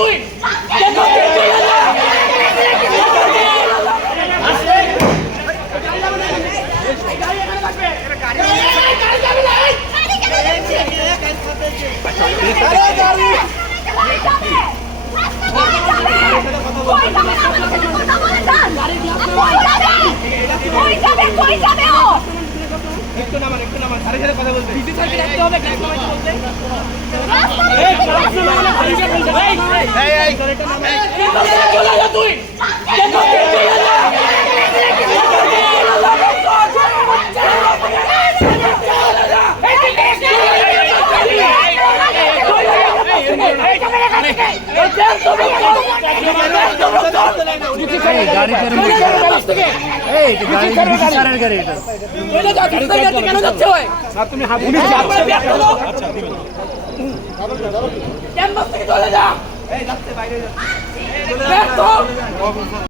তুই একটু নামান স্যারের সাথে কথা বলতে ডিসি স্যারকে ডাকতে হবে কেন বলতে চলে যা তুই কেন যাচ্ছে তুমি ক্যাম্পাস থেকে চলে যা